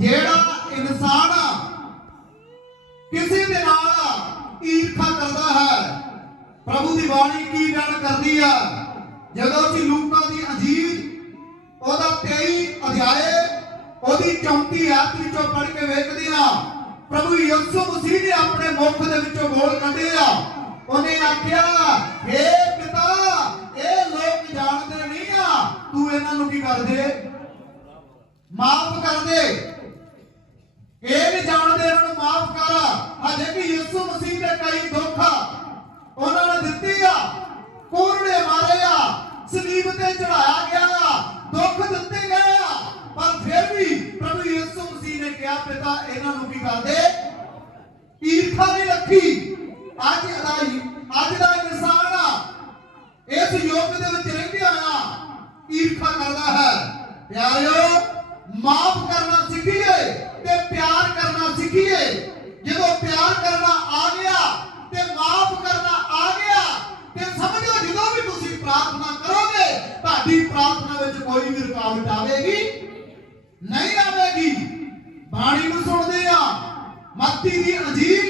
ਜਿਹੜਾ ਇਨਸਾਨ ਕਿਸੇ ਦੇ ਨਾਲ ਈਰਖਾ ਕਰਦਾ ਹੈ। ਪ੍ਰਭੂ ਦੀ ਬਾਣੀ ਕੀ ਬਿਆਨ ਕਰਦੀ ਆ? ਜਦੋਂ ਅਸੀਂ ਲੂਕਾ ਦੀ ਅੰਜੀਲ ਉਹਦਾ 23 ਅਧਿਆਏ, ਉਹਦੀ 34 ਆਇਤ ਵਿੱਚੋਂ ਪੜ੍ਹ ਕੇ ਵੇਖਦੇ ਆ, ਪ੍ਰਭੂ ਯਿਸੂ ਮਸੀਹ ਨੇ ਆਪਣੇ ਮੁਖ ਦੇ ਵਿੱਚੋਂ ਬੋਲ ਕੱਢੇ ਆ। ਉਹਨੇ ਆਖਿਆ हे ਪਿਤਾ, ਇਹ ਲੋਕ ਜਾਣਦੇ ਨਹੀਂ ਆ, ਤੂੰ ਇਹਨਾਂ ਨੂੰ ਕੀ ਕਰਦੇ? ਮਾਫ ਕਰ ਦੇ। ਇਹ ਵੀ ਜਾਣਦੇ ਇਹਨਾਂ ਨੂੰ ਮਾਫ ਕਰ। ਹਜੇ ਕਿ ਯਿਸੂ ਮਸੀਹ ਦੇ ਕਈ ਦੁੱਖ ਉਹਨਾਂ ਨੇ ਦਿੱਤੀ ਆ। ਕੋਰੜੇ ਮਾਰੇ ਆ। ਸਲੀਬ ਤੇ ਚੜਾਇਆ ਗਿਆ। ਆ ਦੁੱਖ ਦਿੱਤੇ ਗਏ ਆ। ਪਰ ਫਿਰ ਵੀ ਪ੍ਰਭੂ ਯਿਸੂ ਮਸੀਹ ਨੇ ਕਿਹਾ, ਪਿਤਾ, ਇਹਨਾਂ ਨੂੰ ਕੀ ਕਰ ਈਰਖਾ ਨਹੀਂ ਰੱਖੀ। ਅੱਜ ਅਦਾਈ ਅੱਜ ਦਾ ਇਨਸਾਨ ਆ। ਇਸ ਯੁੱਗ ਦੇ ਵਿੱਚ ਰਹਿੰਦੇ ਆ। ਈਰਖਾ ਕਰਦਾ ਹੈ। ਪਿਆਰਿਓ, ਮਾਫ ਕਰਨਾ ਸਿੱਖੀਏ। ਪਿਆਰ ਕਰਨਾ ਸਿੱਖੀਏ। ਜਦੋਂ ਪਿਆਰ ਕਰਨਾ ਆ ਗਿਆ ਤੇ ਮਾਫ ਕਰਨਾ ਆ ਗਿਆ, ਤੇ ਸਮਝੋ ਜਦੋਂ ਵੀ ਤੁਸੀਂ ਪ੍ਰਾਰਥਨਾ ਕਰੋਗੇ, ਤੁਹਾਡੀ ਪ੍ਰਾਰਥਨਾ ਵਿੱਚ ਕੋਈ ਵੀ ਰੁਕਾਵਟ ਆਵੇਗੀ, ਨਹੀਂ ਆਵੇਗੀ। ਬਾਣੀ ਨੂੰ ਸੁਣਦੇ ਆ, ਮੱਤੀ ਦੀ ਅਜੀਬ,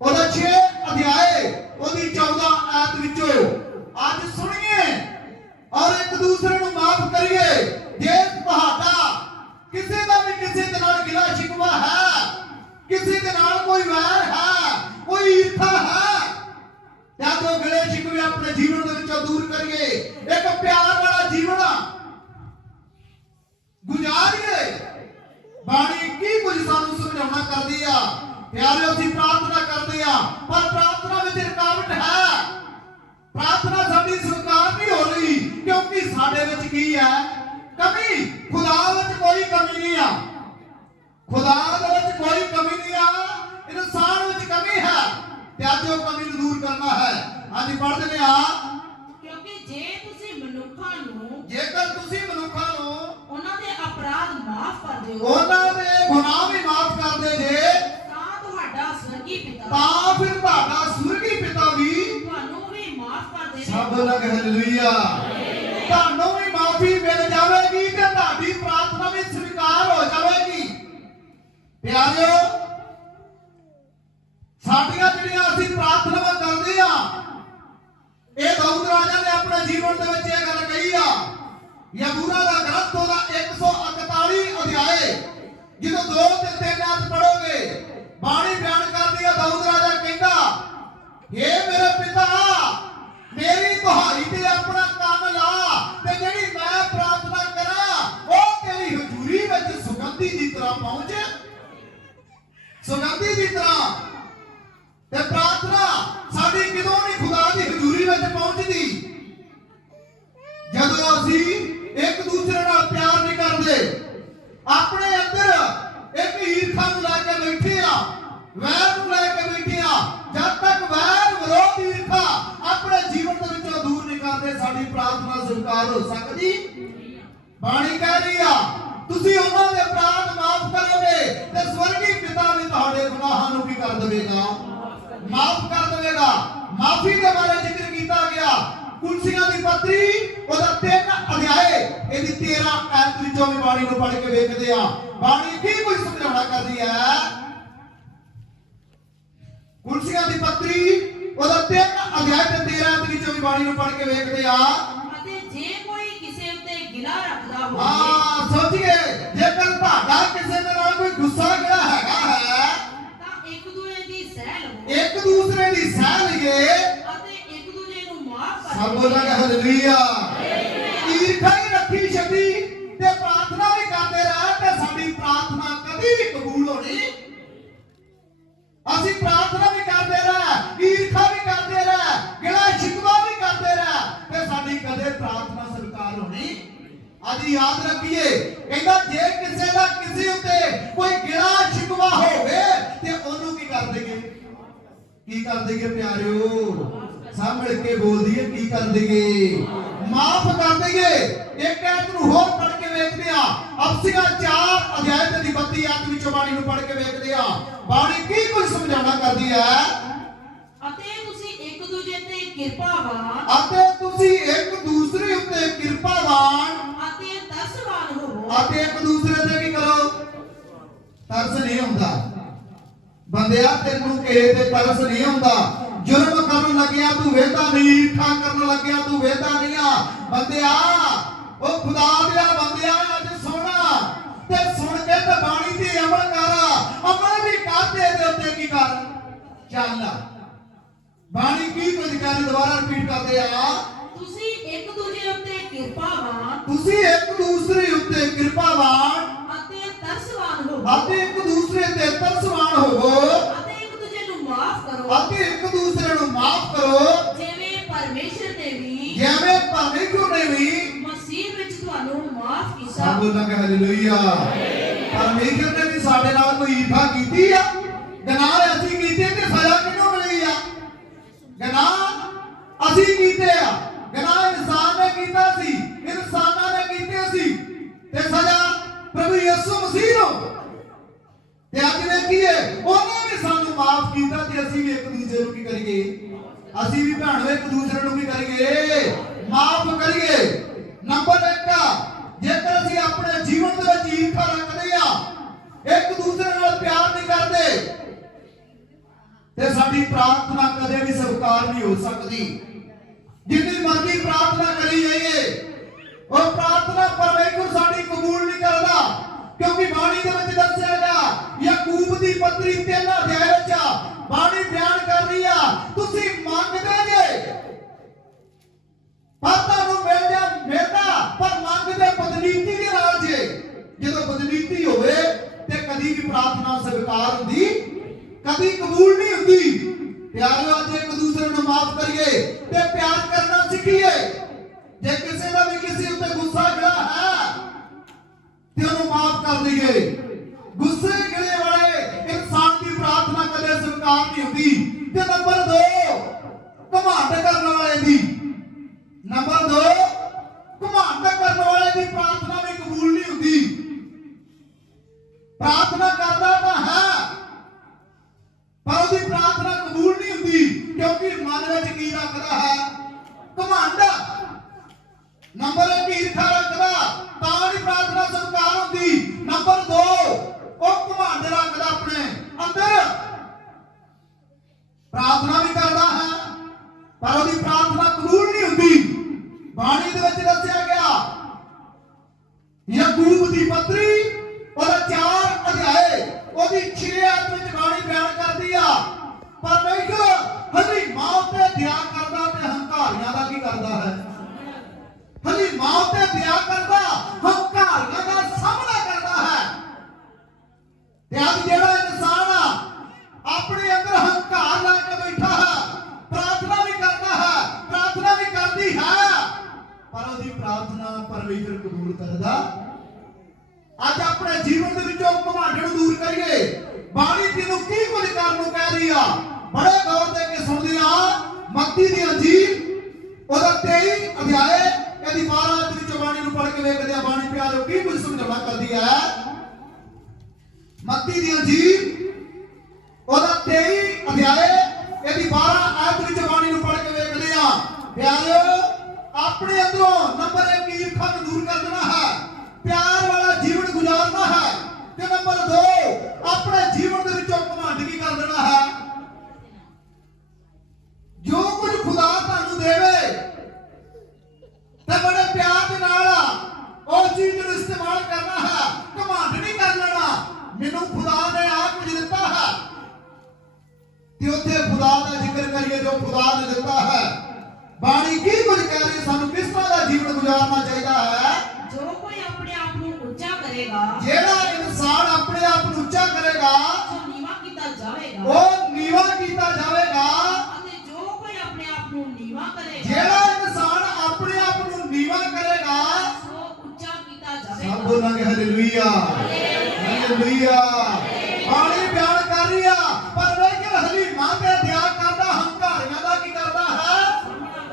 ਉਹਦਾ 6 ਅਧਿਆਏ, ਉਹਦੀ 14 ਆਇਤ ਵਿੱਚੋਂ ਅੱਜ ਸੁਣੀਏ ਔਰ ਇੱਕ ਦੂਸਰੇ ਨੂੰ ਮਾਫ ਕਰੀਏ। ਜੇ ਤੁਹਾਡਾ ਕਿਸੇ ਦਾ ਵੀ ਕਿਸੇ ਦੇ ਨਾਲ ਗਿਲਾ ਸ਼ਿਕਵਾ ਹੈ। ਕਿਸੇ ਦੇ ਨਾਲ ਕੋਈ ਵੈਰ ਹੈ, ਕੋਈ ਈਰਖਾ ਹੈ। ਤਾਂ ਜੋ ਗਿਲੇ ਸ਼ਿਕਵੇ ਆਪਣੇ ਜੀਵਨ ਦੇ ਵਿੱਚੋਂ ਦੂਰ ਕਰੀਏ। ਇੱਕ ਪਿਆਰ ਵਾਲਾ ਜੀਵਨ ਗੁਜ਼ਾਰੀਏ। ਬਾਣੀ ਕੀ ਕੁਝ ਸਾਨੂੰ ਸਮਝਾਉਣਾ ਕਰਦੀ ਆ? ਪਿਆਰਿਓ, ਅਸੀਂ ਪ੍ਰਾਰਥਨਾ ਕਰਦੇ ਆ, ਪਰ ਪ੍ਰਾਰਥਨਾ ਵਿੱਚ ਰੁਕਾਵਟ ਹੈ। ਪ੍ਰਾਰਥਨਾ ਸਾਡੀ ਸਵੀਕਾਰ ਨਹੀਂ ਹੋ ਰਹੀ, ਕਿਉਂਕਿ ਸਾਡੇ ਵਿੱਚ ਕੀ ਹੈ? ਕਮੀ। ਖੁਦਾ ਵਿੱਚ ਕੋਈ ਕਮੀ ਨਹੀਂ ਆ। ਖੁਦਾ ਦੇ ਵਿੱਚ ਕੋਈ ਕਮੀ ਨਹੀਂ ਆ। ਇਨਸਾਨ ਵਿੱਚ ਕਮੀ ਹੈ। ਤੇ ਅੱਜ ਉਹ ਕਮੀ ਨੂੰ ਦੂਰ ਕਰਨਾ ਹੈ। ਅੱਜ ਪੜ੍ਹਦੇ ਆ ਕਿਉਂਕਿ ਜੇ ਤੁਸੀਂ ਮਨੁੱਖਾਂ ਨੂੰ ਜੇਕਰ ਤੁਸੀਂ ਮਨੁੱਖਾਂ ਨੂੰ ਉਹਨਾਂ ਦੇ ਅਪਰਾਧ ਮਾਫ ਕਰ ਦਿਓ ਉਹਨਾਂ ਦੇ ਗੁਨਾਹ ਵੀ ਮਾਫ ਕਰਦੇ ਜੇ ਤਾਂ ਤੁਹਾਡਾ ਸਵਰਗੀ ਪਿਤਾ ਤਾਂ ਫਿਰ ਤੁਹਾਡਾ ਸੁਰਗੀ ਪਿਤਾ ਵੀ ਤੁਹਾਨੂੰ ਵੀ ਮਾਫ ਕਰ ਦੇਵੇਗਾ ਸਭ ਲਗ ਹਲੇਲੂਇਆ ਤੁਹਾਨੂੰ ਵੀ ਮਾਫੀ ਮਿਲ ਜਾਵੇਗੀ ਤੇ ਤੁਹਾਡੀ ਪ੍ਰਾਰਥਨਾ ਵੀ ਸਵੀਕਾਰ ਹੋ ਜਾਵੇਗੀ ਪਿਆਰਿਓ ਸਾਡੀਆਂ ਜਿਹੜੀਆਂ ਅਸੀਂ ਪ੍ਰਾਰਥਨਾਵਾਂ ਕਰਦੇ ਆ, ਇਹ ਦਾਊਦ ਰਾਜਾ ਨੇ ਆਪਣੇ ਜੀਵਨ ਦੇ ਵਿੱਚ ਇਹ ਗੱਲ ਕਹੀ ਆ, ਯਬੂਰਾ ਦਾ ਗ੍ਰੰਥ ਉਹਦਾ 141 ਅਧਿਆਏ, ਜਦੋਂ ਦੋ ਤੇ ਤਿੰਨ ਆਇਤ ਪੜੋਗੇ ਬਾਣੀ ਬਿਆਨ ਕਰਦੀ ਆ, ਦਾਊਦ ਰਾਜਾ ਕਹਿੰਦਾ ਏ ਮੇਰੇ ਪਿਤਾ, ਮੇਰੀ ਤੁਹਾਰੀ ਤੇ ਆਪਣਾ ਕੰਨ ਲਾ ਤੇ ਜਿਹੜੀ ਮੈਂ ਪ੍ਰਾਰਥਨਾ ਕਰਾਂ, ਉਹ ਤੇਰੀ ਹਜ਼ੂਰੀ ਵਿੱਚ ਸੁਗੰਧੀ ਦੀ ਤਰ੍ਹਾਂ ਪਹੁੰਚੇ ਸੁਗੰਧੀ ਦੀ ਤਰ੍ਹਾਂ ਤੇ ਪ੍ਰਾਰਥਨਾ ਸਾਡੀ ਕਿਦੋਂ ਨਹੀਂ ਖੁਦਾ ਦੀ ਹਜ਼ੂਰੀ ਵਿੱਚ ਪਹੁੰਚਦੀ। ਜਦੋਂ ਅਸੀਂ ਬੋਲਾਂਗੇ ਹaleluya ਈਰਖਾ ਰੱਖੀ ਛੱਡੀ ਤੇ ਪ੍ਰਾਰਥਨਾ ਵੀ ਕਰਦੇ ਰਹਿ ਤੇ ਸਾਡੀ ਪ੍ਰਾਰਥਨਾ ਕਦੀ ਵੀ ਕਬੂਲ ਹੋਣੀ। ਅਸੀਂ ਪ੍ਰਾਰਥਨਾ ਵੀ ਕਰਦੇ ਰਹਿ, ਈਰਖਾ ਵੀ ਕਰਦੇ ਰਹਿ, ਗਿਲਾ ਸ਼ਿਕਵਾ ਵੀ ਕਰਦੇ ਰਹਿ ਤੇ ਸਾਡੀ ਕਦੇ ਪ੍ਰਾਰਥਨਾ ਸਵੀਕਾਰ ਹੋਣੀ। ਅੱਜ ਯਾਦ ਰੱਖੀਏ, ਕਹਿੰਦਾ ਜੇ ਕਿਸੇ ਦਾ ਕਿਸੇ ਉੱਤੇ ਕੋਈ ਗਿਲਾ ਸ਼ਿਕਵਾ ਹੋਵੇ ਤੇ ਉਹਨੂੰ ਕੀ ਕਰ ਦੇਗੇ ਕੀ ਕਰ ਦੇਗੇ ਪਿਆਰਿਓ? ਸਭ ਕੇ ਬੋਲ ਕਰ ਦੇਗੇ ਮਾਫ ਕਰ ਦੇਗੇ ਇੱਕ ਐਤ ਨੂੰ ਹੋਰ ਪੜ੍ਹ ਕੇ ਵੇਖਦੇ ਆ ਅਫਸੀਆਂ 4 ਅਧਿਆਇ ਦੀ 32 ਆਇਤ ਵਿੱਚੋਂ ਬਾਣੀ ਨੂੰ ਪੜ੍ਹ ਕੇ ਵੇਖਦੇ ਆ ਬਾਣੀ ਕੀ ਕੁਝ ਸਮਝਾਉਣਾ ਕਰਦੀ ਹੈ? ਅਤੇ ਤੁਸੀਂ ਇੱਕ ਦੂਜੇ ਤੇ ਕਿਰਪਾਵਾਨ ਅਤੇ ਤੁਸੀਂ ਇੱਕ ਦੂਸਰੇ ਉੱਤੇ ਕਿਰਪਾਵਾਨ ਅਤੇ ਤਰਸਵਾਨ ਹੋਵੋ ਅਤੇ ਇੱਕ ਦੂਸਰੇ ਤੇ ਕੀ ਕਰੋ? ਤਰਸ ਨਹੀਂ ਹੁੰਦਾ ਬੰਦਿਆ ਤੈਨੂੰ ਕਿਸੇ ਤੇ ਤਰਸ ਨਹੀਂ ਹੁੰਦਾ ਜੁਰਮ ਕਰਨ ਲੱਗਿਆ ਤੂੰ ਵੇਦਾ ਨਹੀਂ ਈਰਖਾ ਕਰਨ ਲੱਗਿਆ ਤੂੰ ਵੇਦਾ ਨਹੀਂ ਆ। ਬੰਦਿਆ ਉਹ ਖੁਦਾ ਦਿਆ ਬੰਦਿਆ ਅੱਜ ਸੋਣਾ ਤੇ ਸੁਣ ਕੇ ਤੇ ਬਾਣੀ ਤੇ ਅਮਲ ਕਰ। ਅਮਲ ਵੀ ਕਰ ਇਹਦੇ ਉੱਤੇ ਕੀ ਕਰ? ਚੱਲ। ਬਾਣੀ ਕੀ ਕੁਝ ਕਰ ਦੁਬਾਰਾ ਰਿਪੀਟ ਕਰਦੇ ਆ। ਤੁਸੀਂ ਇੱਕ ਦੂਜੇ ਉੱਤੇ ਕਿਰਪਾਵਾਨ ਤੁਸੀਂ ਇੱਕ ਦੂਸਰੇ ਉੱਤੇ ਕਿਰਪਾਵਾਨ ਅਤੇ ਤਰਸਵਾਨ ਹੋਵੋ। ਅਤੇ ਇੱਕ ਦੂਸਰੇ ਤੇ ਤਰਸਵਾਨ ਹੋਵੋ। ਅਤੇ ਇੱਕ ਦੂਜੇ ਨੂੰ ਮਾਫ ਕਰੋ। ਅਤੇ ਕਰੋ ਜਿਵੇਂ ਪਰਮੇਸ਼ਰ ਨੇ ਵੀ ਜਿਵੇਂ ਪਰਮੇਸ਼ਰ ਨੇ ਵੀ ਮਸੀਹ ਵਿੱਚ ਤੁਹਾਨੂੰ ਮਾਫ ਕੀਤਾ। ਸਭ ਬੋਲਾਂਗੇ ਹਾਲੇਲੂਇਆ ਪਰਮੇਸ਼ਰ ਨੇ ਵੀ ਸਾਡੇ ਨਾਲ ਕੋਈ ਈਰਖਾ ਕੀਤੀ ਆ ਗਨਾਹ ਅਸੀਂ ਕੀਤੇ ਤੇ ਸਜ਼ਾ ਕਿਹਨੂੰ ਮਿਲੀ ਆ ਗਨਾਹ ਅਸੀਂ ਕੀਤੇ ਆ ਗਨਾਹ ਇਨਸਾਨ ਨੇ ਕੀਤਾ ਸੀ ਇਨਸਾਨਾਂ ਨੇ ਕੀਤੇ ਸੀ ਤੇ ਸਜ਼ਾ ਪ੍ਰਭੂ ਯਿਸੂ ਮਸੀਹ ਨੂੰ ਤੇ ਅੱਜ ਵੇਖੀਏ ਉਹਨੇ ਵੀ ਸਾਨੂੰ ਮਾਫ ਕੀਤਾ ਤੇ ਅਸੀਂ ਵੀ ਇੱਕ ਦੂਜੇ ਨੂੰ ਕੀ ਕਰੀਏ ਅਸੀਂ ਵੀ ਭੈਣੋ ਇੱਕ ਦੂਸਰੇ ਨੂੰ ਕੀ ਕਰੀਏ ਮਾਫ ਕਰੀਏ ਨੰਬਰ 1 ਜੇਕਰ ਅਸੀਂ ਆਪਣੇ ਜੀਵਨ ਦੇ ਵਿੱਚ ਈਰਖਾ ਰੱਖਦੇ ਆ ਇੱਕ ਦੂਸਰੇ ਨਾਲ ਪਿਆਰ ਨਹੀਂ ਕਰਦੇ ਤੇ ਸਾਡੀ ਪ੍ਰਾਰਥਨਾ ਕਦੇ ਵੀ ਸਵੀਕਾਰ ਨਹੀਂ ਹੋ ਸਕਦੀ। ਜਿੰਨੀ ਮਰਜ਼ੀ ਪ੍ਰਾਰਥਨਾ ਕਰੀ ਜਾਈਏ। ਉਹ ਪ੍ਰਾਰਥਨਾ ਪਰਮੇਸ਼ਰ ਸਾਡੀ ਕਬੂਲ ਨਹੀਂ ਕਰਦਾ, ਕਿਉਂਕਿ ਬਾਣੀ ਦੇ ਵਿੱਚ ਦੱਸਿਆ ਗਿਆ ਯਾਕੂਬ ਦੀ ਪੱਤਰੀ 3 ਅਧਿਆਇ ਵਿੱਚ ਬਾਣੀ ਬਿਆਨ ਕਰ ਰਹੀ ਆ, ਤੁਸੀਂ ਮੰਗਦੇ ਜੇ। ਪਰ ਤੁਹਾਨੂੰ ਮਿਲ ਜਾ ਮਿਲਦਾ, ਪਰ ਮੰਗਦੇ ਬਦਨੀਤੀ ਦੇ ਨਾਲ ਜੇ। ਜਦੋਂ ਬਦਨੀਤੀ ਹੋਵੇ, ਤੇ ਕਦੀ ਵੀ ਪ੍ਰਾਰਥਨਾ ਸਵੀਕਾਰ ਹੁੰਦੀ, ਕਦੀ ਕਬੂਲ ਨਹੀਂ ਹੁੰਦੀ। ਪਿਆਰੋ ਅੱਜ ਇੱਕ ਦੂਸਰੇ ਨੂੰ ਮਾਫ ਕਰੀਏ ਤੇ ਪਿਆਰ ਕਰਨਾ ਸਿੱਖੀਏ। ਜੇ ਕਿਸੇ ਦਾ ਵੀ ਕਿਸੇ ਉੱਤੇ ਗੁੱਸਾ ਜਿਹੜਾ ਹੈ, ਤੇ ਉਹਨੂੰ ਮਾਫ ਕਰ ਦਈਏ। ਗੁੱਸੇ ਗਿਲੇ ਵਾਲੇ ਇਨਸਾਨ ਦੀ ਪ੍ਰਾਰਥਨਾ ਕਦੇ ਸਵੀਕਾਰ ਨਹੀਂ ਹੁੰਦੀ। ਤੇ ਨੰਬਰ 2 ਘਮੰਡ ਕਰਨ ਵਾਲੇ ਦੀ। ਨੰਬਰ 2 ਘਮੰਡ ਕਰਨ ਵਾਲੇ ਦੀ ਪ੍ਰਾਰਥਨਾ ਪਰ ਵੇਖਿਆ ਹਲੀ ਤੇ ਦਇਆ ਕਰਦਾ, ਹੰਕਾਰੀਆਂ ਦਾ ਕੀ ਕਰਦਾ ਹੈ?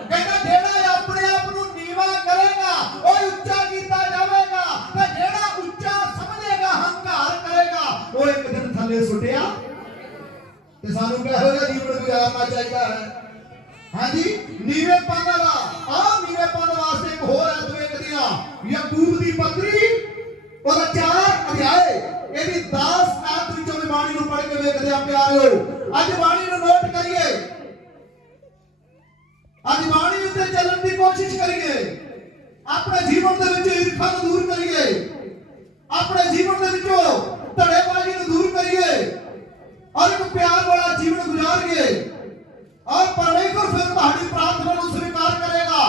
ਕਹਿੰਦਾ, ਜਿਹੜਾ ਆਪਣੇ ਆਪ ਨੂੰ ਨੀਵਾ ਕਰੇਗਾ, ਉਹ ਉੱਚਾ ਕੀਤਾ ਜਾਵੇਗਾ ਤੇ ਜਿਹੜਾ ਉੱਚਾ ਸਮਝੇਗਾ, ਹੰਕਾਰ ਕਰੇਗਾ, ਉਹ ਇੱਕ ਦਿਨ ਥੱਲੇ ਸੁੱਟਿਆ। ਤੇ ਸਾਨੂੰ ਕਿਹੋ ਜਿਹਾ ਜੀਵਨ ਗੁਜ਼ਾਰਨਾ ਚਾਹੀਦਾ ਹੈ? ਹਾਂਜੀ, ਨੀਵੇਂ ਪੰਨ ਵਾਲਾ ਆਹ ਨੀਵੇਂ ਪੰਨ ਵਾਸਤੇ ਇੱਕ ਹੋਰ ਐਤ ਵੇਖਦੇ ਆ। ਯਾਕੂਬ ਦੀ ਪੱਤਰੀ, ਉਹਦਾ 4 ਅਧਿਆਏ, ਇਹਦੀ 10 ਕੇ ਵੇਖਦੇ ਆ ਪਿਆਰਿਓ। ਅੱਜ ਬਾਣੀ ਨੂੰ ਨੋਟ ਕਰੀਏ। ਅੱਜ ਬਾਣੀ ਉੱਤੇ ਚੱਲਣ ਦੀ ਕੋਸ਼ਿਸ਼ ਕਰੀਏ। ਆਪਣੇ ਜੀਵਨ ਦੇ ਵਿੱਚ ਈਰਖਾ ਨੂੰ ਦੂਰ ਕਰੀਏ। ਆਪਣੇ ਜੀਵਨ ਦੇ ਵਿੱਚੋਂ ਧੜੇਬਾਜ਼ੀ ਨੂੰ ਦੂਰ ਕਰੀਏ। ਔਰ ਇੱਕ ਪਿਆਰ ਵਾਲਾ ਜੀਵਨ ਗੁਜ਼ਾਰੀਏ। ਔਰ ਪਰਮੇਸ਼ਰ ਫਿਰ ਤੁਹਾਡੀ ਪ੍ਰਾਰਥਨਾ ਨੂੰ ਸਵੀਕਾਰ ਕਰੇਗਾ।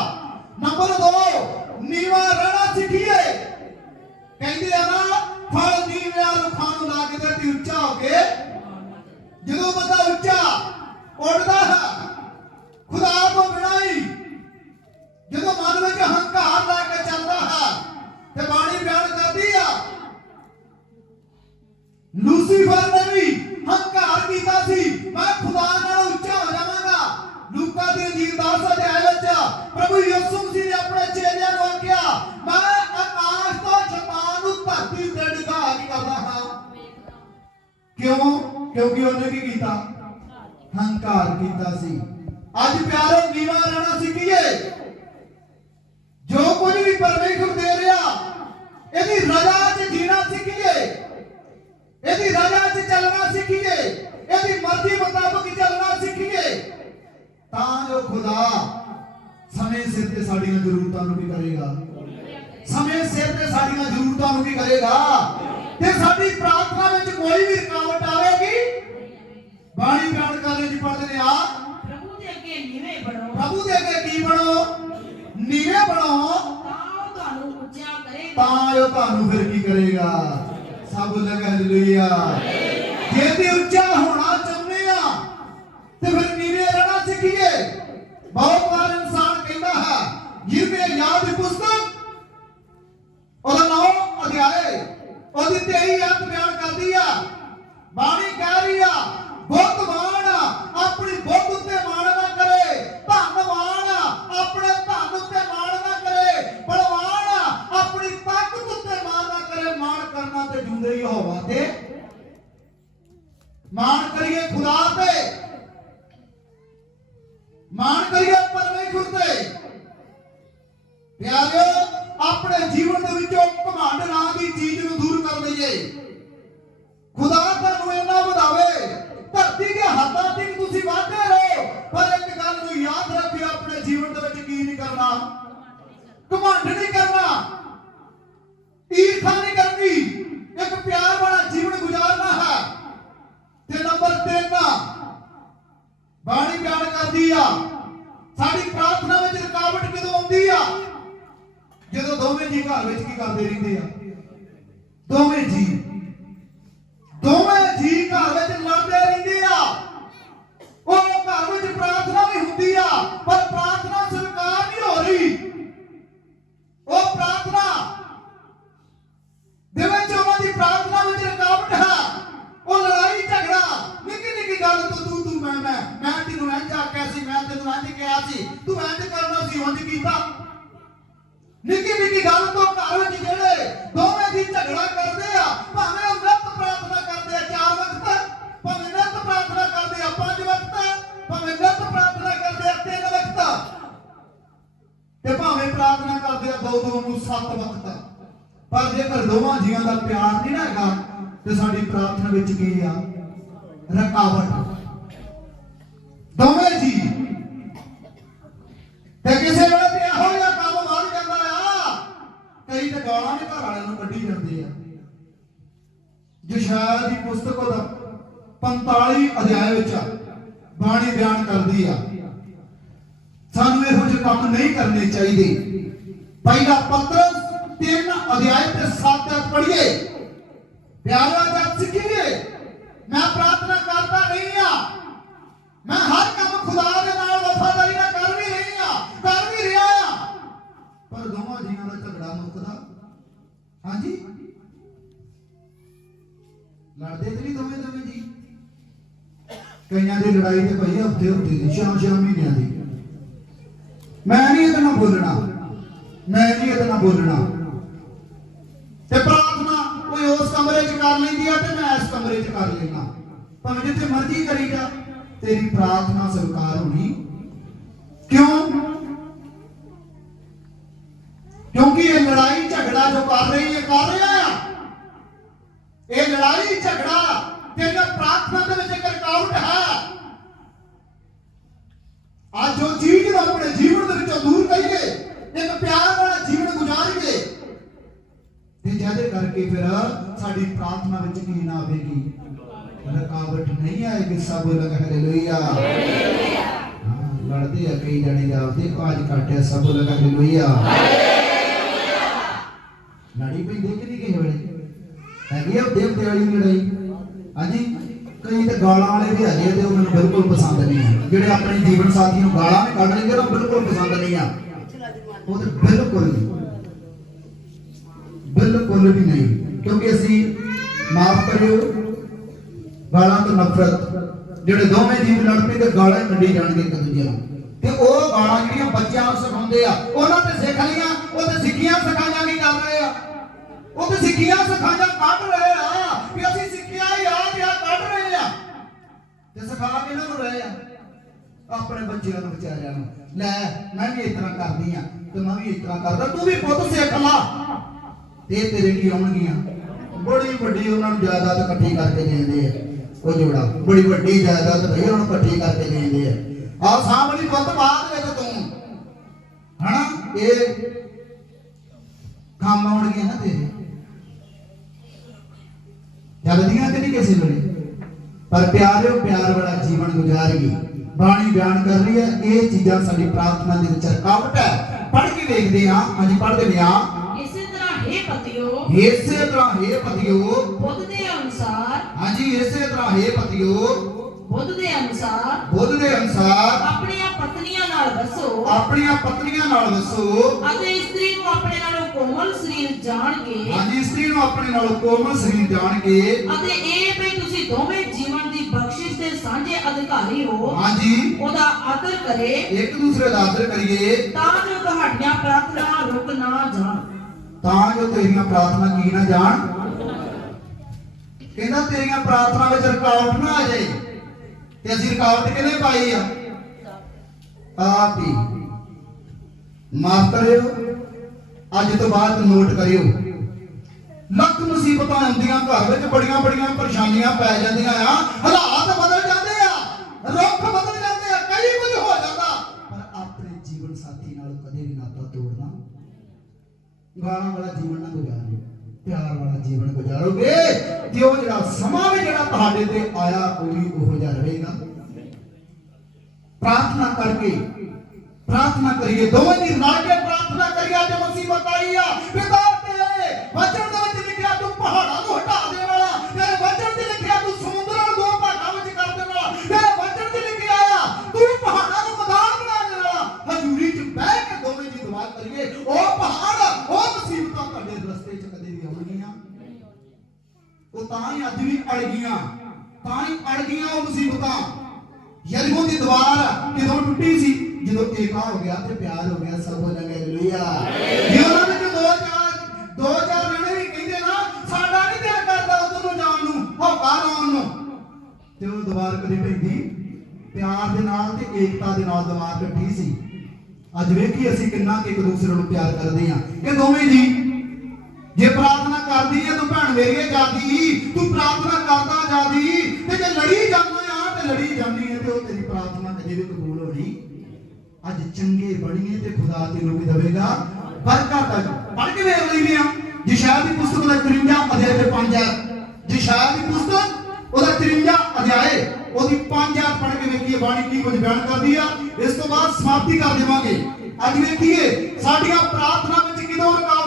ਨੰਬਰ 2 ਨੀਵਾ ਰਹਿਣਾ ਸਿੱਖੀਏ। ਕਹਿੰਦੇ ਆ ਨਾ ਨੀਵਿਆਂ ਨੂੰ ਲੱਗਦੇ ਤੇ ਉੱਚਾ ਹੋ ਕੇ। ਜਦੋਂ ਬੰਦਾ ਉੱਚਾ ਉੱਡਦਾ ਹੈ ਕਿਉਂ? ਕਿਉਂਕਿ ਉਹਨੇ ਕੀ ਕੀਤਾ? ਹੰਕਾਰ ਕੀਤਾ ਸੀ। ਅੱਜ ਪਿਆਰੋ, ਨੀਵਾ ਰਹਿਣਾ ਸਿੱਖੀਏ। ਜੋ ਕੁਝ ਵੀ ਪਰਮੇਸ਼ਰ ਦੇ ਰਿਹਾ, ਇਹਦੀ ਰਜ਼ਾ 'ਚ ਜੀਣਾ ਸਿੱਖੀਏ। ਇਹਦੀ ਰਜ਼ਾ 'ਚ ਚੱਲਣਾ ਸਿੱਖੀਏ। ਇਹਦੀ ਮਰਜ਼ੀ ਮੁਤਾਬਕ ਚੱਲਣਾ ਸਿੱਖੀਏ। ਤਾਂ ਜੋ ਖੁਦਾ ਸਮੇਂ ਸਿਰ ਤੇ ਸਾਡੀਆਂ ਜ਼ਰੂਰਤਾਂ ਨੂੰ ਵੀ ਕਰੇਗਾ। ਸਮੇਂ ਸਿਰ ਤੇ ਸਾਡੀਆਂ ਜ਼ਰੂਰਤਾਂ ਨੂੰ ਵੀ ਕਰੇਗਾ। ਤੇ ਸਾਡੀ ਪ੍ਰਾਰਥਨਾ ਵਿੱਚ ਕੋਈ ਵੀ ਰੁਕਾਵਟ ਆਵੇਗੀ? ਬਾਣੀ ਬਿਆਨ ਕਰਨ ਚ ਪੜਦੇ ਨੇ ਆ। ਪ੍ਰਭੂ ਦੇ ਅੱਗੇ ਨੀਵੇਂ ਬਣੋ। ਪ੍ਰਭੂ ਦੇ ਅੱਗੇ ਕੀ ਬਣੋ? ਨੀਵੇਂ ਬਣੋ। ਤਾਂ ਉਹ ਤੁਹਾਨੂੰ ਉੱਚਾ ਕਰੇਗਾ। ਤਾਂ ਜੋ ਤੁਹਾਨੂੰ ਫਿਰ ਕੀ ਕਰੇਗਾ? ਸਭ ਲਗ ਹਾਲੇਲੂਇਆ ਜੇ ਤੇ ਉੱਚਾ ਹੋਣਾ ਚਾਹੁੰਦੇ ਆ ਤੇ ਫਿਰ ਨੀਵੇਂ ਰਹਿਣਾ ਸਿੱਖੀਏ। ਬਹੁਤ ਵਾਰ ਇਨਸਾਨ ਕਹਿੰਦਾ ਹੈ ਜਿਵੇਂ ਯਾਦ ਦੀ ਪੁਸਤਕ ਉਹਦੀ 23 ਅੱਤ ਬਿਆਨ ਕਰਦੀ ਆ। ਬਾਣੀ ਦੋਵੇਂ ਜੀ ਸੱਤ ਵਕਤ ਪਰ ਜੇਕਰ ਦੋਵਾਂ ਜੀਵਾਂ ਦਾ ਪਿਆਰ ਨਹੀਂ ਨਾ ਹੈਗਾ, ਤੇ ਸਾਡੀ ਪ੍ਰਾਰਥਨਾ ਵਿੱਚ ਕੀ ਆ? ਰਕਾਵਟ। ਦੋਵੇਂ ਜੀ। ਤੇ ਕਿਸੇ ਵੇਲੇ ਤੇ ਇਹੋ ਜਿਹਾ ਕੰਮ ਬਣ ਜਾਂਦਾ ਆ। ਕਈ ਤੇ ਗਾਲਾਂ ਦੇ ਘਰ ਵਾਲਿਆਂ ਨੂੰ ਕੱਢੀ ਜਾਂਦੇ ਆ। ਜਸ਼ਾਇਆ ਦੀ ਪੁਸਤਕ ਦਾ 45 ਅਧਿਆਇ ਵਿੱਚ ਬਾਣੀ ਬਿਆਨ ਕਰਦੀ ਆ। ਸਾਨੂੰ ਇਹੋ ਜਿਹੇ ਕੰਮ ਨਹੀਂ ਕਰਨੇ ਚਾਹੀਦੇ। ਪਹਿਲਾ ਪੱਤਰ 3 ਅਧਿਆਇ ਤੇ 7 ਪੜ੍ਹੀਏ। ਪਿਆਰਾ ਜਦ ਸਿੱਖੀਏ। ਮੈਂ ਪ੍ਰਾਰਥਨਾ ਕਰਦਾ ਨਹੀਂ ਆ। ਮੈਂ ਹਰ ਕੰਮ ਖੁਦਾ ਦੇ ਨਾਲ ਵਫਾਦਾਰੀ ਨਾਲ ਕਰ ਵੀ ਰਹੀ ਆ, ਕਰ ਵੀ ਰਿਹਾ ਆ। ਪਰ ਦੋਵਾਂ ਜੀਆਂ ਦਾ ਝਗੜਾ ਮੁੱਕਦਾ। ਹਾਂਜੀ? ਲੜਦੇ ਤੇ ਨਹੀਂ ਦੋਵੇਂ ਦੋਵੇਂ ਜੀ? ਕਈਆਂ ਦੀ ਲੜਾਈ ਤੇ ਭਈ ਹਫ਼ਤੇ ਹਫ਼ਤੇ ਦੀ ਸ਼ਾਮ ਸ਼ਾਮ ਮਹੀਨਿਆਂ ਦੀ। ਮੈਂ ਨਹੀਂ ਇਹਦੇ ਨਾਲ ਬੋਲਣਾ। ਮੈਂ ਨਹੀਂ ਇਹਦੇ ਬੋਲਣਾ। ਤੇ ਪ੍ਰਾਰਥਨਾ ਕੋਈ ਉਸ ਕਮਰੇ 'ਚ ਕਰ ਲੈਂਦੀ ਆ ਤੇ ਮੈਂ ਇਸ ਕਮਰੇ 'ਚ ਕਰ ਲੈਣਾ ਭਾਵੇਂ ਜਿੱਥੇ ਮਰਜ਼ੀ ਕਰੀ ਜਾ, ਤੇਰੀ ਪ੍ਰਾਰਥਨਾ ਸਵੀਕਾਰ ਹੋਣੀ। ਕਿਉਂ? ਕਿਉਂਕਿ ਇਹ ਲੜਾਈ ਝਗੜਾ ਜੋ ਕਰ ਰਹੀ ਹੈ, ਕਰ ਰਿਹਾ ਆ। ਇਹ ਲੜਾਈ ਝਗੜਾ ਤੇ ਜੋ ਪ੍ਰਾਰਥਨਾ ਦੇ ਵਿੱਚ ਇੱਕ ਰਕਾਵਟ ਹੈ। ਅੱਜ ਉਹ ਚੀਜ਼ ਦਾ ਹੋਵਾਂਗੇ ਫਿਰ ਸਾਡੀ ਪ੍ਰਾਰਥਨਾ ਵਿੱਚ ਕੀ ਨਾ ਆਵੇਗੀ? ਰਕਾਵਟ ਨਹੀਂ ਆਏਗੀ ਸਭ ਲੋਕ ਹਾਲੇਲੂਇਆ ਲੜਦੇ ਆ ਕਈ ਜਣੇ ਜਾਪਦੇ ਅੱਜ ਕੱਟਿਆ ਸਭ ਲੋਕ ਹਾਲੇਲੂਇਆ ਲੜੀ ਪਈ ਕਿ ਨਹੀਂ ਕਿਸੇ ਵੇਲੇ। ਹੈਗੀ ਆ ਦੇਵ ਤੇ ਵਾਲੀ ਲੜਾਈ? ਹਾਂਜੀ, ਕਈ ਤੇ ਗਾਲਾਂ ਵਾਲੇ ਵੀ ਹੈਗੇ ਆ ਤੇ ਉਹ ਮੈਨੂੰ ਬਿਲਕੁਲ ਪਸੰਦ ਨਹੀਂ ਆ। ਜਿਹੜੇ ਆਪਣੇ ਜੀਵਨ ਸਾਥੀ ਨੂੰ ਗਾਲਾਂ ਕੱਢ ਲੈਂਦੇ ਉਹ ਬਿਲਕੁਲ ਪਸੰਦ ਨਹੀਂ ਆ। ਉਹ ਤੇ ਬਿਲਕੁਲ ਨਹੀਂ। ਬਿਲਕੁਲ ਵੀ ਨਹੀਂ। ਕਿਉਂਕਿ ਅਸੀਂ ਮਾਫ ਕਰਿਓ, ਗਾਲਾਂ ਤੋਂ ਨਫ਼ਰਤ। ਜਿਹੜੇ ਦੋਵੇਂ ਜੀਵ ਲੜ ਪਏ ਤੇ ਗਾਲਾਂ ਕੱਢੀ ਜਾਣਗੇ ਇੱਕ ਦੂਜੇ ਨੂੰ ਤੇ ਉਹ ਗਾਲਾਂ ਜਿਹੜੀਆਂ ਬੱਚਿਆਂ ਨੂੰ ਸਿਖਾਉਂਦੇ ਆ, ਉਹਨਾਂ ਤੇ ਸਿੱਖ ਲੀਆਂ ਉਹ ਤੇ ਸਿੱਖੀਆਂ ਸਿਖਾਈਆਂ ਕੀ ਕਰ ਰਹੇ ਆ? ਉਹ ਤੇ ਸਿੱਖੀਆਂ ਸਿਖਾਈਆਂ ਕੱਢ ਰਹੇ ਆ। ਵੀ ਅਸੀਂ ਸਿੱਖਿਆ ਯਾਦ ਆ ਕੱਢ ਰਹੇ ਆ। ਤੇ ਸਿਖਾ ਕੇ ਇਹਨਾਂ ਨੂੰ ਰਹੇ ਆ। ਆਪਣੇ ਬੱਚਿਆਂ ਨੂੰ, ਵਿਚਾਰਿਆਂ ਨੂੰ। ਲੈ, ਮੈਂ ਵੀ ਇਸ ਤਰ੍ਹਾਂ ਕਰਦੀ ਆ ਤੇ ਮੈਂ ਵੀ ਇਸ ਤਰ੍ਹਾਂ ਕਰਦਾ। ਤੂੰ ਵੀ ਪੁੱਤ ਸਿੱਖ ਲਾ। ਤੇ ਤੇਰੇ ਕੀ ਆਉਣਗੀਆਂ? ਬੜੀ ਵੱਡੀ ਉਹਨਾਂ ਨੂੰ ਜਾਇਦਾਦ ਇਕੱਠੀ ਕਰਕੇ ਦੇਂਦੇ ਆ। ਉਹ ਜੋੜਾ, ਬੜੀ ਵੱਡੀ ਜਾਇਦਾਦ ਭਈ ਉਹਨਾਂ ਨੂੰ ਇਕੱਠੀ ਕਰਕੇ ਦੇਂਦੇ ਆ। ਆਹ ਸਾਹਮਣੇ ਪੁੱਤ ਬਾਅਦ ਵਿੱਚ ਤੂੰ। ਹਨਾ? ਇਹ ਕੰਮ ਆਉਣਗੇ ਨਾ ਤੇਰੇ। ਜਲਦੀਆਂ ਤੇ ਨਹੀਂ ਕਿਸੇ ਵੇਲੇ। ਪਰ ਪਿਆਰਿਓ, ਪਿਆਰ ਵਾਲਾ ਜੀਵਨ ਗੁਜ਼ਾਰਗੀ ਬਾਣੀ ਬਿਆਨ ਕਰ ਰਹੀ ਹੈ, ਇਹ ਚੀਜ਼ਾਂ ਸਾਡੀ ਪ੍ਰਾਰਥਨਾ ਦੇ ਵਿੱਚ ਰੁਕਾਵਟ ਹੈ। ਪੜ੍ਹ ਕੇ ਦੇਖਦੇ ਹਾਂ ਹਾਂਜੀ ਪੜ੍ਹਦੇ ਨੇ ਆ हे ਇਸੇ ਤਰ੍ਹਾਂ ਹੈ ਪਤਿਓ ਬੁੱਧ ਦੇ ਅਨੁਸਾਰ ਹਾਂਜੀ ਇਸੇ ਤਰ੍ਹਾਂ ਹੈ ਪਤਿਓ ਬੁੱਧ ਦੇ ਅਨੁਸਾਰ ਬੁੱਧ ਦੇ ਅਨੁਸਾਰ ਆਪਣੀਆਂ ਪਤਨੀਆਂ ਨਾਲ ਵਸੋ ਆਪਣੀਆਂ ਪਤਨੀਆਂ ਨਾਲ ਦੱਸੋ ਅਤੇ ਇਸਤਰੀ ਨੂੰ ਆਪਣੇ ਨਾਲੋਂ ਕੋਮਲ ਸਰੀਰ ਜਾਣ ਕੇ ਹਾਂਜੀ ਇਸਤਰੀ ਨੂੰ ਆਪਣੇ ਨਾਲ ਕੋਮਲ ਸਰੀਰ ਜਾਣ ਕੇ ਅਤੇ ਇਹ ਵੀ ਤੁਸੀਂ ਦੋਵੇਂ ਜੀਵਨ ਦੀ ਬਖਸ਼ਿਸ਼ ਦੇ ਸਾਂਝੇ ਅਧਿਕਾਰੀ ਹੋ ਹਾਂਜੀ ਉਹਦਾ ਆਦਰ ਕਰੇ ਇੱਕ ਦੂਸਰੇ ਦਾ ਆਦਰ ਕਰੀਏ ਤਾਂ ਜੋ ਤੁਹਾਡੀਆਂ ਪ੍ਰਾਰਥਨਾ ਰੁਕ ਨਾ ਜਾਣ ਤਾਂ ਜੋ ਤੇਰੀਆਂ ਪ੍ਰਾਰਥਨਾ ਕੀ ਨਾ ਜਾਣ। ਕਹਿੰਦਾ ਤੇਰੀਆਂ ਪ੍ਰਾਰਥਨਾ ਵਿੱਚ ਰੁਕਾਵਟ ਨਾ ਆ ਜਾਏ। ਤੇ ਅਸੀਂ ਰੁਕਾਵਟ ਕਿਹਨੇ ਪਾਈ ਆ? ਆਪ ਹੀ। ਮਾਫ ਕਰਿਓ। ਅੱਜ ਤੋਂ ਬਾਅਦ ਨੋਟ ਕਰਿਓ। ਲੱਖ ਮੁਸੀਬਤਾਂ ਆਉਂਦੀਆਂ, ਘਰ ਵਿੱਚ ਬੜੀਆਂ ਬੜੀਆਂ ਪਰੇਸ਼ਾਨੀਆਂ ਪੈ ਜਾਂਦੀਆਂ ਆ। ਗਾਲਾਂ ਵਾਲਾ ਜੀਵਨ ਨਾ ਗੁਜ਼ਾਰਿਓ ਪਿਆਰ ਵਾਲਾ ਜੀਵਨ ਗੁਜ਼ਾਰੋਗੇ ਤੇ ਉਹ ਜਿਹੜਾ ਸਮਾਂ ਵੀ ਜਿਹੜਾ ਤੁਹਾਡੇ ਤੇ ਆਇਆ, ਉਹ ਵੀ ਉਹੋ ਜਿਹਾ ਰਹੇਗਾ। ਪ੍ਰਾਰਥਨਾ ਕਰਕੇ, ਪ੍ਰਾਰਥਨਾ ਕਰੀਏ, ਦੋਵੇਂ ਦੀ ਰਲ ਕੇ ਪ੍ਰਾਰਥਨਾ ਕਰੀਏ, ਅੱਜ ਮੁਸੀਬਤ ਆਈ ਆ। ਪਿਤਾ ਤੇਰੇ ਵਚਨ ਦੇ ਵਿੱਚ ਲਿਖਿਆ, ਤੂੰ ਪਹਾੜਾਂ ਨੂੰ ਹਟਾ ਦੇਣ। ਵਾਲਾ ਤੇਰੇ ਤਾਂ ਹੀ ਅੱਜ ਵੀ ਅੜ ਗਈਆਂ। ਤਾਂ ਹੀ ਅੜ ਗਈਆਂ ਉਹ ਮੁਸੀਬਤਾਂ। ਯਰੀਹੋ ਦੀ ਦੀਵਾਰ ਕਿਦੋਂ ਟੁੱਟੀ ਸੀ, ਜਦੋਂ ਏਕਾ ਹੋ ਗਿਆ ਤੇ ਪਿਆਰ ਹੋ ਗਿਆ, ਸਭ ਹੋ ਲਗੇ ਹਾਲੇਲੂਇਆ ਜੇ ਉਹਨਾਂ ਵਿੱਚ ਦੋ ਚਾਰ ਦੋ ਚਾਰ ਜਣੇ ਵੀ ਕਹਿੰਦੇ ਨਾ, ਸਾਡਾ ਨਹੀਂ ਦਿਲ ਕਰਦਾ ਉਦੋਂ ਨੂੰ ਜਾਣ ਨੂੰ ਹੋਕਾ ਲਾਉਣ ਨੂੰ। ਤੇ ਉਹ ਦੀਵਾਰ ਕਦੇ ਢਹਿੰਦੀ ਪਿਆਰ ਦੇ ਨਾਲ ਤੇ ਏਕਤਾ ਦੇ ਨਾਲ ਦੀਵਾਰ ਇਕੱਠੀ ਸੀ। ਅੱਜ ਵੇਖੀ ਅਸੀਂ ਕਿੰਨਾ ਕਿ ਇੱਕ ਦੂਸਰੇ ਨੂੰ ਪਿਆਰ ਕਰਦੇ ਆ ਇਹ ਦੋਵੇਂ ਜੀ, ਜੇ ਪ੍ਰਾਰਥਨਾ ਕਰਦੀ ਹੈ ਤੂੰ ਭੈਣ ਮੇਰੀ ਜਾਦੀ। ਤੂੰ ਪ੍ਰਾਰਥਨਾ ਕਰਦਾ ਜਾਦੀ। ਤੇ ਜੇ ਲੜੀ ਜਾਂਦਾ ਆ, ਤੇ ਲੜੀ ਜਾਂਦੀ ਹੈ ਤੇ ਉਹ ਤੇਰੀ ਪ੍ਰਾਰਥਨਾ ਕਦੇ ਵੀ ਕਬੂਲ ਹੋਣੀ ਅੱਜ ਚੰਗੇ ਬਣੀਏ ਤੇ ਖੁਦਾ ਤੈਨੂੰ ਵੀ ਦੇਵੇਗਾ। ਬਰਕਤ ਦਾ ਪੜ੍ਹ ਕੇ ਵੇਖ ਲੈਂਦੇ ਆ। ਜਿਸ਼ਾਇਆ ਦੀ ਪੁਸਤਕ ਦਾ 53 ਅਧਿਆਇ ਦੇ 5 ਹੈ ਜਿਸ਼ਾਇਆ ਦੀ ਪੁਸਤਕ, ਉਹਦਾ 53 ਅਧਿਆਇ ਉਹਦੀ 5 ਆਇਤ ਪੜ੍ਹ ਕੇ ਵੇਖੀਏ, ਬਾਣੀ ਕੀ ਕੁਝ ਬਿਆਨ ਕਰਦੀ ਆ। ਇਸ ਤੋਂ ਬਾਅਦ ਸਮਾਪਤੀ ਕਰ ਦੇਵਾਂਗੇ। ਅੱਜ ਵੇਖੀਏ, ਸਾਡੀਆਂ ਪ੍ਰਾਰਥਨਾ ਵਿੱਚ ਕਿਦੋਂ ਰੁਕਾਵਟਾਂ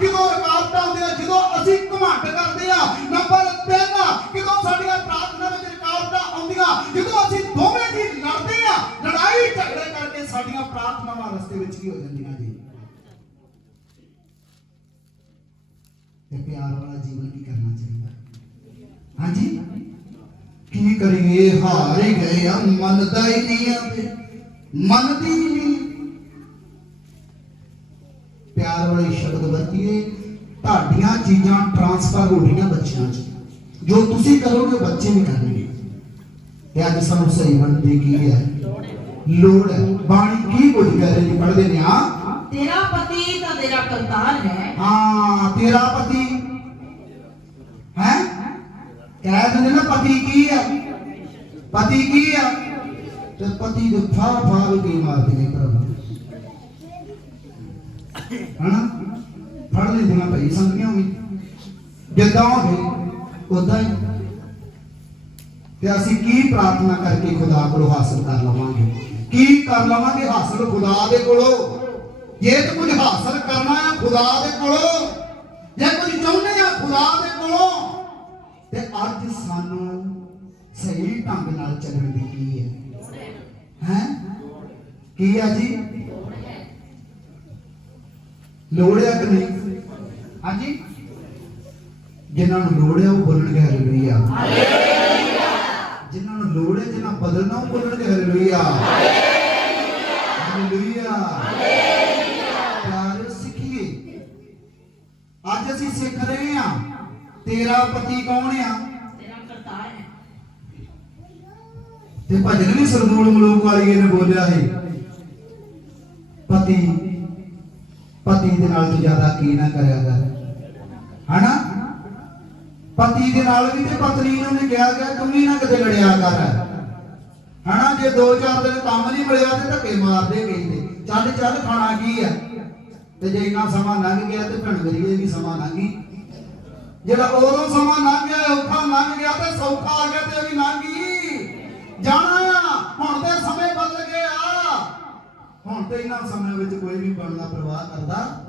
ਕਿਦੋਂ ਰੁਕਾਵਟਾਂ ਆਉਂਦੀਆਂ ਜਦੋਂ ਅਸੀਂ ਘਮੰਡ ਕਰਦੇ ਆ, ਨੰਬਰ 3 ਕਿਦੋਂ ਸਾਡੀਆਂ ਪ੍ਰਾਰਥਨਾ ਵਿੱਚ ਰੁਕਾਵਟਾਂ ਆਉਂਦੀਆਂ, ਜਦੋਂ ਅਸੀਂ ਦੋਵੇਂ ਜੀ ਲੜਦੇ ਆ, ਲੜਾਈ ਝਗੜੇ ਕਰਕੇ ਸਾਡੀਆਂ ਪ੍ਰਾਰਥਨਾਵਾਂ ਰਸਤੇ ਵਿੱਚ ਕੀ ਹੋ ਜਾਂਦੀਆਂ ਜੀ? ਤੇ ਪਿਆਰ ਵਾਲਾ ਜੀਵਨ ਕੀ ਕਰਨਾ ਚਾਹੀਦਾ? ਹਾਂਜੀ? ਕੀ ਕਰੀਏ? ਹਾਰ ਗਏ ਆ, ਮੰਨਦਾ ਹੀ ਨਹੀਂ ਆ ਮੰਨਦੀ ਨਹੀਂ। ਪਿਆਰ ਵਾਲੇ ਸ਼ਬਦ ਵਰਤੀਏ ਤੁਹਾਡੀਆਂ ਚੀਜ਼ਾਂ ਟਰਾਂਸਫਰ ਹੋ ਰਹੀਆਂ ਬੱਚਿਆਂ 'ਚ। ਜੋ ਤੁਸੀਂ ਕਰੋਗੇ ਬੱਚੇ ਵੀ ਕਰਨਗੇ। ਤੇ ਅੱਜ ਸਾਨੂੰ ਸਹੀ ਬਣਦੀ ਕੀ ਹੈ? ਲੋੜ ਹੈ। ਬਾਣੀ ਕੀ ਕੁਝ ਕਹਿ ਰਹੀ ਪੜ੍ਹਦੇ ਨੇ ਆ ਤੇਰਾ ਪਤੀ ਤਾਂ ਤੇਰਾ ਕਰਤਾਰ ਹੈ। ਹਾਂ ਤੇਰਾ ਪਤੀ। ਹੈ? ਕਹਿ ਦਿੰਦੇ ਨਾ ਪਤੀ ਕੀ ਆ ਪਤੀ ਕੀ ਆ ਤੇ ਪਤੀ ਦੇ ਫਾ ਫਾ ਵੀ ਕੀ ਮਾਰਦੀ ਨੇ ਪ੍ਰਭੂ ਹਨਾ ਫੜ ਲਈ ਭਈ ਸੰਗੀਆਂ ਵੀ ਜਿੱਦਾਂ ਹੋਵੇ ਉਦਾਂ ਹੀ। ਤੇ ਅਸੀਂ ਕੀ ਪ੍ਰਾਰਥਨਾ ਕਰਕੇ ਖੁਦਾ ਕੋਲੋਂ ਹਾਸਲ ਕਰ ਲਵਾਂਗੇ? ਕੀ ਕਰ ਲਵਾਂਗੇ ਹਾਸਲ ਖੁਦਾ ਦੇ ਕੋਲੋਂ? ਜੇ ਤੇ ਕੁਝ ਹਾਸਲ ਕਰਨਾ ਹੈ ਖੁਦਾ ਦੇ ਕੋਲੋਂ, ਜੇ ਕੁਝ ਚਾਹੁੰਦੇ ਆ ਖੁਦਾ ਦੇ ਕੋਲੋਂ, ਤੇ ਅੱਜ ਸਾਨੂੰ ਸਹੀ ਢੰਗ ਨਾਲ ਚੱਲਣ ਦੀ ਕੀ ਹੈ? ਹੈ? ਕੀ ਆ ਜੀ? ਲੋੜ ਹੈ ਕਿ ਨਹੀਂ? ਹਾਂਜੀ? ਜਿਨ੍ਹਾਂ ਨੂੰ ਲੋੜ ਹੈ ਉਹ ਬੋਲਣਗੇ ਹਾਲੇਲੂਇਆ ਜਿਨ੍ਹਾਂ ਨੂੰ ਲੋੜ ਹੈ ਜਿਨ੍ਹਾਂ ਬਦਲਣਾ ਉਹ ਬੋਲਣਗੇ ਹਾਲੇਲੂਇਆ ਹਾਲੇਲੂਇਆ ਪਿਆਰੇ ਸਿੱਖੀਏ ਅੱਜ ਅਸੀਂ ਸਿੱਖ ਰਹੇ ਹਾਂ। ਤੇਰਾ ਪਤੀ ਕੌਣ ਆ? ਤੇਰਾ ਕਰਤਾਰ ਹੈ। ਤੇ ਭਜਨ ਵੀ ਸਰਦੂਲ ਮਲੂਕ ਵਾਲੀਏ ਨੇ ਬੋਲਿਆ ਹੈ ਪਤੀ ਪਤੀ ਦੇ ਨਾਲ ਤੂੰ ਜ਼ਿਆਦਾ ਕੀ ਨਾ ਕਰਿਆ ਕਰ। ਹਨਾ? ਪਤੀ ਦੇ ਨਾਲ ਵੀ ਤੇ ਪਤਨੀ ਨੂੰ ਨੇ ਕਿਹਾ ਗਿਆ, ਤੂੰ ਵੀ ਨਾ ਕਿਤੇ ਲੜਿਆ ਕਰ। ਹਨਾ? ਜੇ ਦੋ ਚਾਰ ਦਿਨ ਕੰਮ ਨਹੀਂ ਮਿਲਿਆ ਤੇ ਧੱਕੇ ਮਾਰਦੇ ਕਹਿੰਦੇ ਚੱਲ ਚੱਲ, ਖਾਣਾ ਕੀ ਆ? ਤੇ ਜੇ ਇੰਨਾ ਸਮਾਂ ਲੰਘ ਗਿਆ ਤੇ ਭਣ ਵਰੀਏ ਵੀ ਸਮਾਂ ਲੰਘੀ ਜਿਹੜਾ ਉਦੋਂ ਸਮਾਂ ਲੰਘ ਗਿਆ, ਔਖਾ ਲੰਘ ਗਿਆ ਤੇ ਸੌਖਾ ਆ ਗਿਆ ਤੇ ਇਹ ਵੀ ਲੰਘੀ ਜਾਣਾ ਆ, ਹੁਣ ਤੇ ਸਮੇਂ ਬਦਲ ਗਏ ਆ ਹੁਣ ਤੇ ਇਹਨਾਂ ਸਮਿਆਂ ਵਿੱਚ ਕੋਈ ਵੀ ਬਣਨਾ ਪਰਵਾਹ ਕਰਦਾ,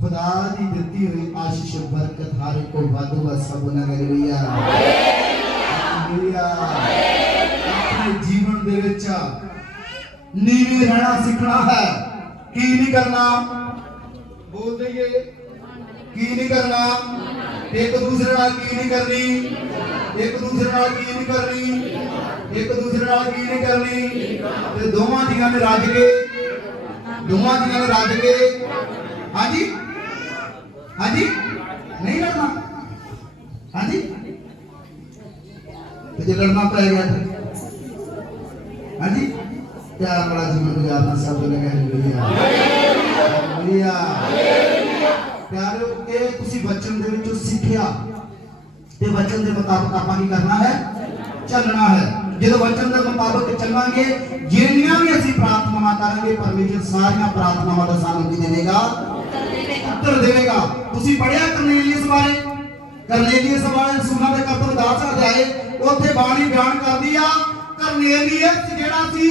ਖੁਦਾ ਦੀ ਦਿੱਤੀ ਹੋਈ ਆਸ਼ੀਸ਼, ਬਰਕਤ ਹਰ ਇੱਕ ਕੋ ਵਾਧੂ ਸਭ ਨਗਰ ਲਿਆ ਹਾਲੇਲੂਇਆ ਆਪਣੇ ਜੀਵਨ ਦੇ ਵਿੱਚ ਨੀਵੇਂ ਰਹਿਣਾ ਸਿੱਖਣਾ ਹੈ। ਕੀ ਨਹੀਂ ਕਰਨਾ? ਬੋਲ ਦਈਏ। ਕੀ ਨਹੀਂ ਕਰਨਾ? ਇੱਕ ਦੂਸਰੇ ਨਾਲ ਕੀ ਨਹੀਂ ਕਰਨੀ? ਇੱਕ ਦੂਸਰੇ ਨਾਲ ਕੀ ਨਹੀਂ ਕਰਨੀ? ਇੱਕ ਦੂਸਰੇ ਨਾਲ ਕੀ ਨਹੀਂ ਕਰਨੀ? ਤੇ ਦੋਵਾਂ ਜੀਆਂ ਨੇ ਰੱਜ ਕੇ ਦੋਵਾਂ ਜੀਆਂ ਨੇ ਰੱਜ ਕੇ ਹਾਂਜੀ ਹਾਂਜੀ ਨਹੀਂ ਲੜਨਾ ਹਾਂਜੀ ਤੇ ਜੇ ਲੜਨਾ ਪੈ ਗਿਆ ਤੇ ਹਾਂਜੀ ਪਿਆਰ ਵਾਲਾ ਜੀਵਨ ਗੁਜ਼ਾਰਨਾ ਸਭ ਤੋਂ ਲਗਾ ਹਾਲੇਲੂਇਆ ਹਾਲੇਲੂਇਆ ਪਿਆਰੋ ਇਹ ਤੁਸੀਂ ਵਚਨ ਦੇ ਵਿੱਚੋਂ ਸਿੱਖਿਆ ਤੇ ਵਚਨ ਦੇ ਮੁਤਾਬਕ ਆਪਾਂ ਕੀ ਕਰਨਾ ਹੈ ਚੱਲਣਾ ਹੈ ਜਦੋਂ ਵਚਨ ਦੇ ਮੁਤਾਬਕ ਚੱਲਾਂਗੇ ਜਿੰਨੀਆਂ ਵੀ ਅਸੀਂ ਪ੍ਰਾਰਥਨਾਵਾਂ ਕਰਾਂਗੇ ਪਰਮੇਸ਼ਰ ਸਾਰੀਆਂ ਪ੍ਰਾਰਥਨਾਵਾਂ ਦਾ ਸਾਨੂੰ ਕੀ ਦੇਵੇਗਾ? ਉੱਤਰ ਦੇਵੇਗਾ। ਤੁਸੀਂ ਪੜਿਆ ਕਰਨੇਲੀਅਸ ਬਾਰੇ? ਕਰਨੇਲੀਅਸ ਬਾਰੇ ਸੁਣਾ ਦੇ ਕਰਤਵ 10 ਅਧਿਆਏ ਉੱਥੇ ਬਾਣੀ ਬਿਆਨ ਕਰਦੀ ਆ ਕਰਨੇਲੀਅਸ ਜਿਹੜਾ ਸੀ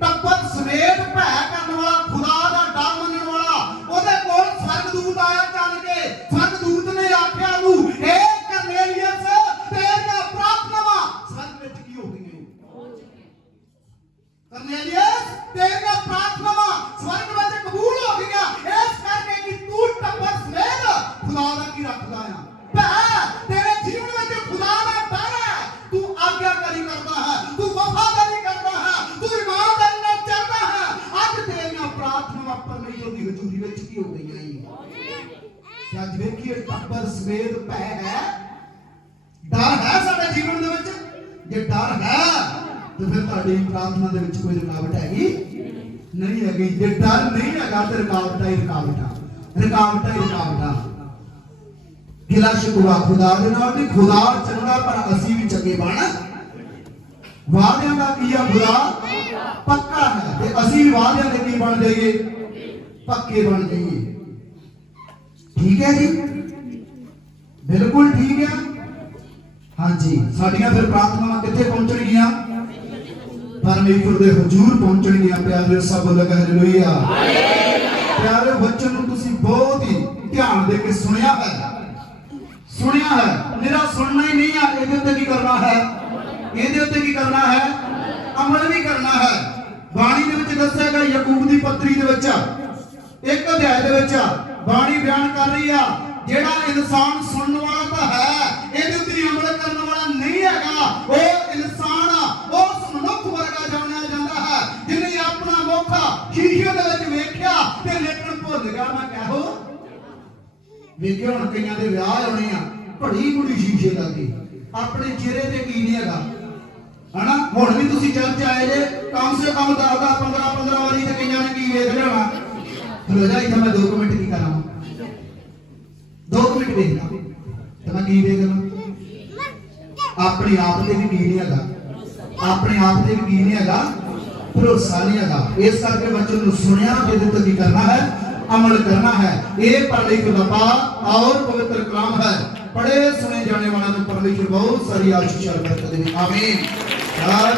ਟੱਪਰ ਸਮੇਤ ਭੈ ਕਰਨ ਵਾਲਾ ਖੁਦਾ ਦਾ ਡਰ ਮੰਨਣ ਵਾਲਾ ਉਹਦੇ ਕੋਲ ਸਵਰਗਦੂਤ ਆਇਆ ਚੱਲ ਕੇ। ਖੁਦਾ ਦੇ ਨਾਲ ਤੇ ਖੁਦਾ ਚੰਗਾ ਪਰ ਅਸੀਂ ਵੀ ਚੰਗੇ ਬਣ। ਵਾਅਦਿਆਂ ਦਾ ਕੀ ਆ ਖੁਦਾ? ਪੱਕਾ ਹੈ ਤੇ ਅਸੀਂ ਵੀ ਵਾਅਦਿਆਂ ਦੇ ਕੀ ਬਣ ਜਾਈਏ? ਪੱਕੇ ਬਣ ਜਾਈਏ। ਠੀਕ ਹੈ ਜੀ? ਬਿਲਕੁਲ ਠੀਕ ਹੈ ਹਾਂਜੀ, ਸਾਡੀਆਂ ਫਿਰ ਪ੍ਰਾਰਥਨਾਵਾਂ ਕਿੱਥੇ ਪਹੁੰਚਣਗੀਆਂ? ਪਰਮੇਸ਼ਰ ਦੇ ਹਜ਼ੂਰ ਪਹੁੰਚਣਗੀਆਂ, ਪਿਆਰੇ ਸਭ ਲਗ ਹਾਲੇਲੂਇਆ। ਪਿਆਰੇ ਬੱਚਨ ਨੂੰ ਤੁਸੀਂ ਬਹੁਤ ਹੀ ਧਿਆਨ ਦੇ ਕੇ ਸੁਣਿਆ ਹੈ। ਸੁਣਿਆ ਹੈ। ਮੇਰਾ ਸੁਣਨਾ ਹੀ ਨਹੀਂ ਆ, ਇਹਦੇ ਉੱਤੇ ਕੀ ਕਰਨਾ ਹੈ? ਇਹਦੇ ਉੱਤੇ ਕੀ ਕਰਨਾ ਹੈ? ਅਮਲ ਵੀ ਕਰਨਾ ਹੈ। ਬਾਣੀ ਦੇ ਵਿੱਚ ਦੱਸਿਆ ਗਿਆ, ਯਾਕੂਬ ਦੀ ਪੱਤਰੀ ਦੇ ਵਿੱਚ ਇੱਕ ਅਧਿਆਇ ਦੇ ਵਿੱਚ ਬਾਣੀ ਬਿਆਨ ਕਰ ਰਹੀ ਆ, ਜਿਹੜਾ ਇਨਸਾਨ ਸੁਣਨ ਵਾਲਾ ਤਾਂ ਹੈ, ਇਹਦੇ ਉੱਤੇ ਅਮਲ ਕਰਨ ਵਾਲਾ ਨਹੀਂ ਹੈਗਾ, ਉਹ ਵੇਖਿਆ ਹੁਣ ਕਈਆਂ ਦੇ ਵਿਆਹ ਹੋਣੇ ਆ ਘੜੀ ਘੜੀ ਸ਼ੀਸ਼ੇ ਲੱਗੇ ਆਪਣੇ ਚਿਹਰੇ ਤੇ ਕੀ ਨਹੀਂ ਹੈਗਾ। ਹਨਾ? ਹੁਣ ਵੀ ਤੁਸੀਂ ਚਰਚ ਆਏ ਜੇ ਕਮ ਸੇ ਕਮ 10 10 15 15 ਵਾਰੀ ਤੇ ਕਈਆਂ ਨੇ ਕੀ ਵੇਖ ਲਿਆ ਹੋਣਾ? ਖਲੋ ਇੱਥੇ ਮੈਂ 2 ਮਿੰਟ ਕੀ ਕਰਾਂ? 2 ਮਿੰਟ ਵੇਖ ਤੇ ਮੈਂ ਕੀ ਵੇਖ ਲਾਂ? ਆਪਣੇ ਆਪ ਤੇ ਵੀ ਕੀ ਨਹੀਂ ਹੈਗਾ। ਆਪਣੇ ਆਪ ਤੇ ਵੀ ਕੀ ਨਹੀਂ ਹੈਗਾ। ਭਰੋਸਾ ਨਹੀਂ ਹੈਗਾ। ਇਸ ਕਰਕੇ ਬੱਚੇ ਨੂੰ ਸੁਣਿਆ ਜਿਹਦੇ ਤੋਂ ਕੀ ਕਰਨਾ ਹੈ? ਅਮਲ ਕਰਨਾ ਹੈ। ਇਹ ਪਰਮੇਸ਼ਰ ਦਾ ਪਾਕ ਔਰ ਪਵਿੱਤਰ ਕਲਾਮ ਹੈ। ਪੜੇ ਸੁਣੇ ਜਾਣੇ ਵਾਲਿਆਂ ਨੂੰ ਪਰਮੇਸ਼ਰ ਬਹੁਤ ਸਾਰੀ ਆਸ਼ੀਸ਼ ਬਰਕਤ ਦੇਵੇ ਆਮੀਨ। ਯਾਰ